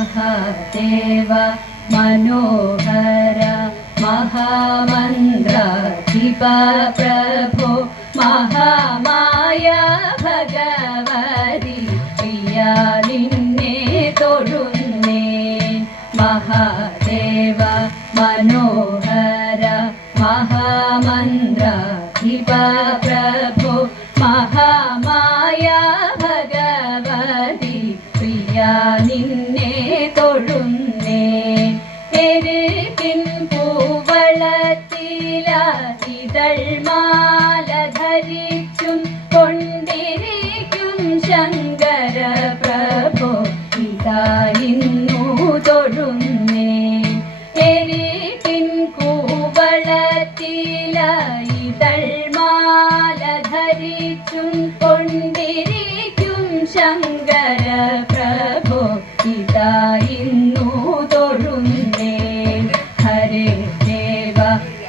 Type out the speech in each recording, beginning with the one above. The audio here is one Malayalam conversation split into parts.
महादेव मनोहर महामन्त्राधिप प्रभो महामाया भगवति प्रिया निन्ने തൊഴുന്നേ महादेव मनोहर महामन्त्राधिप प्रभो महामाया भगवति प्रिया നിന്നെ തൊഴുന്നേ എരുകിൻ പൂവളത്തില ഇതൾമാല ധരിച്ചും കൊണ്ടിരിക്കും ശങ്കര പ്രഭോ ഇതാ ഇന്നു തൊഴുന്നേ എരുകിൻ പൂവളത്തില ഇതൾമാല ധരിച്ചും കൊണ്ടിരിക്കും ശങ്കര പ്രഭോ ഇതാ ഇന്നു തൊഴുന്നേ ഹരേ ദേവ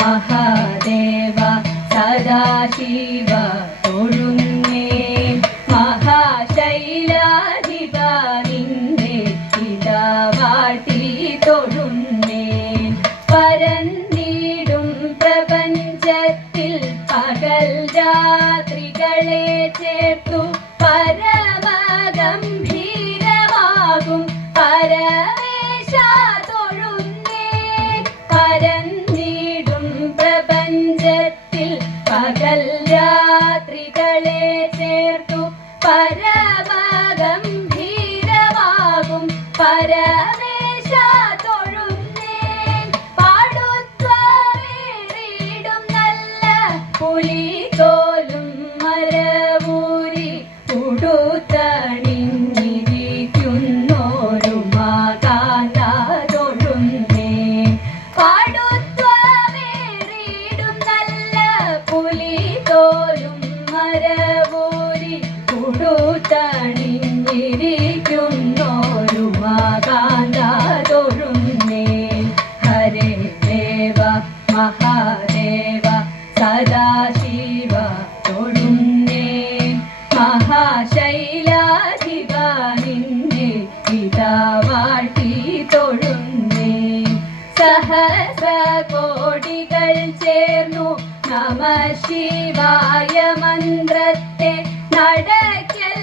മഹാദേവ സദാശിവ തൊഴുന്നേ മഹാശൈലാധിപ നിന്നെ ഇതാ വാഴ്ത്തി തൊഴുന്നേ പരന്നിടും പ്രപഞ്ചത്തിൽ പകൽ രാത്രികളെ ചേർത്തു പരമഗംഭീരമാകും പരമേശ തൊഴുന്നേ പരന്നിടും പ്രപഞ്ചത്തിൽ പകൽ രാത്രികളെ ചേർത്തു പരമഗംഭീരമാകും പരമേശ തൊഴുന്നേ പാടുത്വമേറിടും നല്ല പുലിതോലും മരവൂരി ഉടുത്തണിഞ്ഞിരിക്കുന്നോരു മാതാന്ത തൊഴുന്നേ പാടുത്വമേറിടും നല്ല പുലിതോലും മരവൂരി ഉടുത്തണിഞ്ഞിരിക്കുന്നോരു മാതാന്ത തൊഴുന്നേ ഹരേ ദേവ മഹാദേവ സദാശിവ തൊഴുന്നേ മഹാശൈലാധിപ നിന്നെ ഇതാ വാഴ്ത്തി തൊഴുന്നേ സഹസ്രകോടികൾ ചേർന്നു നമഃ ശിവായ മന്ത്രത്തെ നടക്കൽ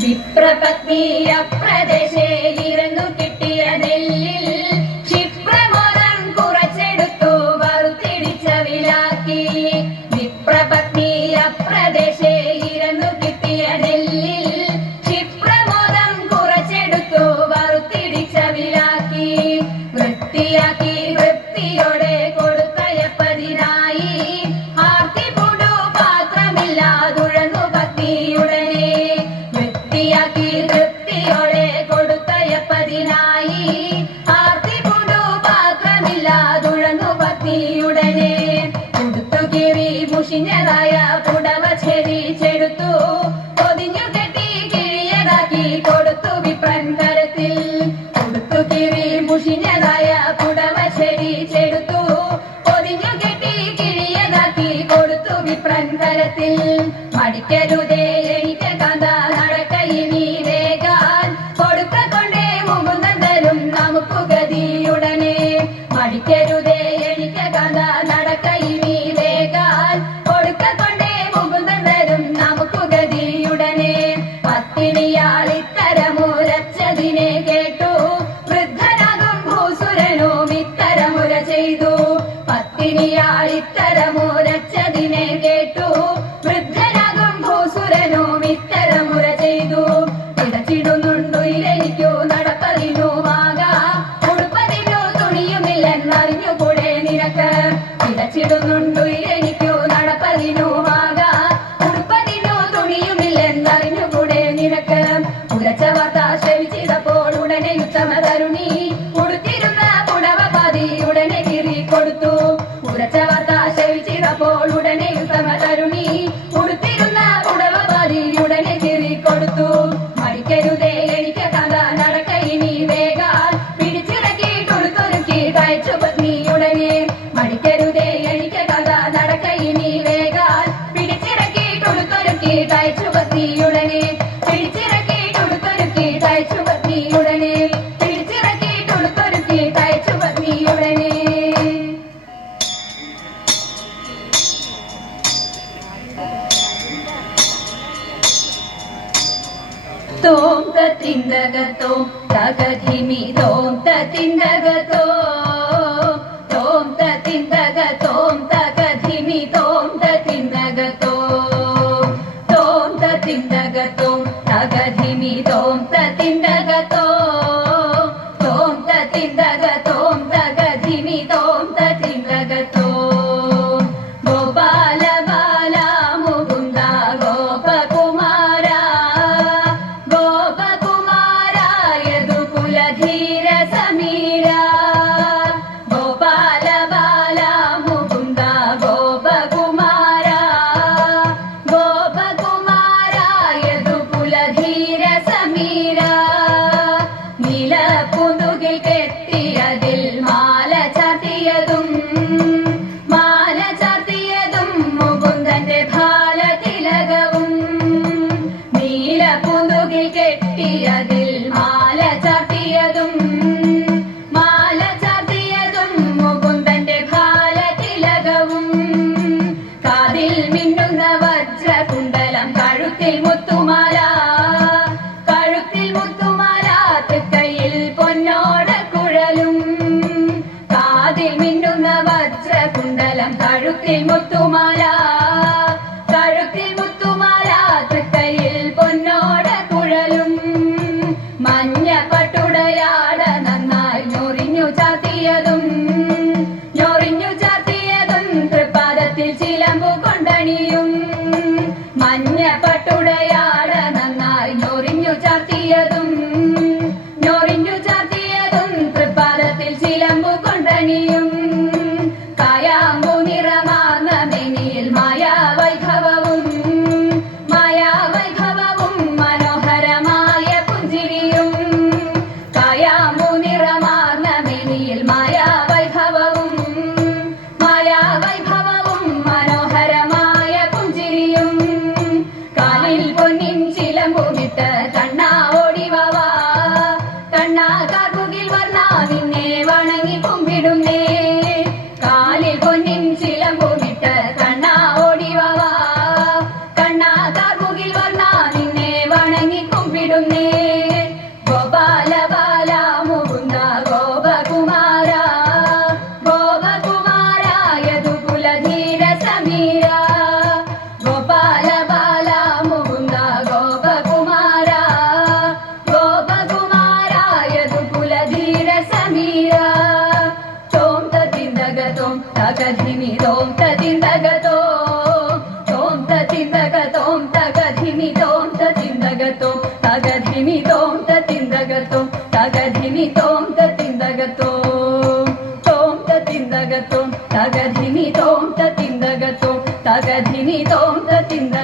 വിപ്രപത്നിയ പ്രദേശേ ഇരന്നു കിട്ടിയ നെല്ലിൽ ക്ഷിപ്രമോദം കുറച്ചെടുത്തു വറുത്തിടിച്ച വിലാക്കി. വിപ്രപത്നിയ പ്രദേശേ ഇരന്നു കിട്ടിയ നെല്ലിൽ ക്ഷിപ്രമോദം കുറച്ചെടുത്തു വറുത്തിടിച്ച വിലാക്കി. വൃത്തിയാക്കി വൃത്തിയോടെ കൊടുത്തയപ്പതിനായി ആർത്തിപൂട മുഷിഞ്ഞതായ പുടവ ചെരിച്ചെടുത്തു പൊതിഞ്ഞു കെട്ടി കിഴിയതാക്കി കൊടുത്തു വിപ്രൻ കരത്തിൽ കൊടുത്തു കിറി മുഷിഞ്ഞതായ പുടവ ചെരിച്ചെടുത്തു പൊതിഞ്ഞു കെട്ടി കിഴിയതാക്കി കൊടുത്തു വിപ്രൻ കരത്തിൽ മടിക്കരുതേ എനിക്ക് കഥ നടക്കയിനി വേഗാൻ കൊടുക്ക കൊണ്ടേ മുകുന്ദൻ തരും നമുക്ക് ഗതിയുടനെ മടിക്കരുതേ എനിക്ക് കഥ നടക്കയിനി വേഗാൻ കൊടുക്ക കൊണ്ടേ മുകുന്ദൻ തരും നമുക്ക് ഗതിയുടനെ പത്തിനിയാൾ ഇത്തരമുരച്ചതിനെ കേട്ടു വൃദ്ധനാകും ഭൂസുരനും ഇത്തരമുര ചെയ്തു പത്തിനിയാൾ ഇത്തരമുരച്ചതിനെ കേട്ടു വൃദ്ധനാകും ഭൂസുരനും ഇത്തരമുര ചെയ്തു ഇടച്ചിടുന്നുണ്ടു ഇലെനിക്കു നടപ്പതിനുമാകാ ഉടുപ്പതിനു തുണിയുമില്ലെന്നറിഞ്ഞുകൂടെ നിനക്ക് ഇടച്ചിടുന്നുണ്ടു ഇലെനിക്കു നടപ്പതിനുമാകാ ഉടുപ്പതിനു തുണിയുമില്ലെന്നറിഞ്ഞുകൂടെ നിനക്ക് ഉരച്ച വാർത്ത ശ്രവിച്ചിതപ്പോൾ ഉടനെ ഉത്തമ തരുണി ഉടുത്തിരുന്ന പുടവ പാതി ഉടനെ കീറി കൊടുത്തു ഉരച്ച വാർത്ത ശ്രവിച്ചിതപ്പോൾ ഉടനെ ഉത്തമ തരുണി ഉടുത്തിരുന്ന പുടവ പാതി ഉടനെ കീറി കൊടുത്തു മടിക്കരുതേ എനിക്ക് കഥ നടക്കയിനി വേഗാൻ പിടിച്ചിറക്കി കൊടുത്തൊരുക്കി തയ്ച്ചു പത്നിയുടനെ മടിക്കരുതേ എനിക്ക് കഥ നടക്കയിനി വേഗാൻ പിടിച്ചിറക്കി കൊടുത്തൊരുക്കി തയ്ച്ചു പത്നിയുടനെ പിടിച്ചിറക്കി കൊടുത്തൊരുക്കി തയ്ച്ചു പത്നിയുടനെ പിടിച്ചിറക്കി കൊടുത്തൊരുക്കി തയ്ച്ചു പത്നിയുടനെ തോം തത്തിന്തകത്തോ തകധിമി തോം തത്തിന്തകത്തോ തോം തത്തിന്തകത്തോം തകധിമി തോം തത്തിന്തകത്തോ തോം തത്തിന്തകത്തോം തകധിമി തോം തത്തിന്തകത്തോ തോം തത്തിന്തകത്തോം തകധിമി തോം തത്തിന്തകത്തോ ഗോപാല ബാല മുകുന്ദ ഗോപകുമാര ധീര സമീര ഗോപാല ബാല മുകുന്ദ ഗോപകുമാര ഗോപകുമാര യദുകുലധീര സമീര നീലപ്പുതുകിൽ കെട്ടിയതിൽ മാല ചാർത്തിയതും മുകുന്ദന്റെ ഭാലതിലകവും നീലപ്പുതുകിൽ കെട്ടിയതിൽ മാല ചാർത്തിയതും മുകുന്ദന്റെ ഭാലതിലകവും കാതിൽ മിന്നുന്ന വജ്രകുണ്ടലം കഴുത്തിൽ മുത്തുമാല തൃക്കൈയിൽ പൊന്നോട കുഴലും കാതിൽ മിന്നുന്ന വജ്രകുണ്ടലം കഴുത്തിൽ മുത്തുമാല തൃക്കൈയിൽ പൊന്നോട കുഴലും മഞ്ഞ പട്ടുടയാട നന്നായി ഞൊറിഞ്ഞു ചാർത്തിയതും തൃപ്പാദത്തിൽ ചിലമ്പു കൊണ്ടണിയും മഞ്ഞ പട്ടുടയാട നന്നായി ഞൊറിഞ്ഞു ചാർത്തിയതും തൃപ്പാദത്തിൽ ചിലമ്പു കൊണ്ടണിയും കായാമ്പു നിറമാർന്ന മെനിയിൽ മായാവൈഭവവും മനോഹരമായ പുഞ്ചിരിയും കായാമ്പു നിറമാർന്ന മെനിയിൽ മായാവൈഭവവും മനോഹരമായ പുഞ്ചിരിയും കാലിൽ പൊന്നിൻ ചിലമ്പുമിട്ട് കണ്ണാ ഓടിവാ കണ്ണാ കാർമുകിൽ വർണ്ണ നിന്നെ വണങ്ങി കുമ്പിടുന്നേ കാലിൽ പൊന്നിൻ ചിലമ്പുമിട്ട് കണ്ണാ ഓടിവാ കണ്ണാ കാർമുകിൽ വർണ്ണ നിന്നെ വണങ്ങി കുമ്പിടുന്നേ ഗോപാല ബാല മുകുന്ദ ഗോപകുമാര യദുകുലധീര സമീര ഗോപാല ബാല മുകുന്ദ ഗോപകുമാര യദുകുലധീര സമീര തോം തത്തിന്തകത്തോം തകധിമി തോം തത്തിന്തകത്തോ തോം തത്തിന്തകത്തോം തകധിമി തോം തത്തിന്തകത്തോ തകധിമി തോം തത്തിന്തകത്തോ തകധിമി തോം തത്തിന്തകത്തോ തോം തത്തിന്തകത്തോ തകധിമി തോം തത്തിന്തകത്തോ തകധിനി തോം തത്തിന്ത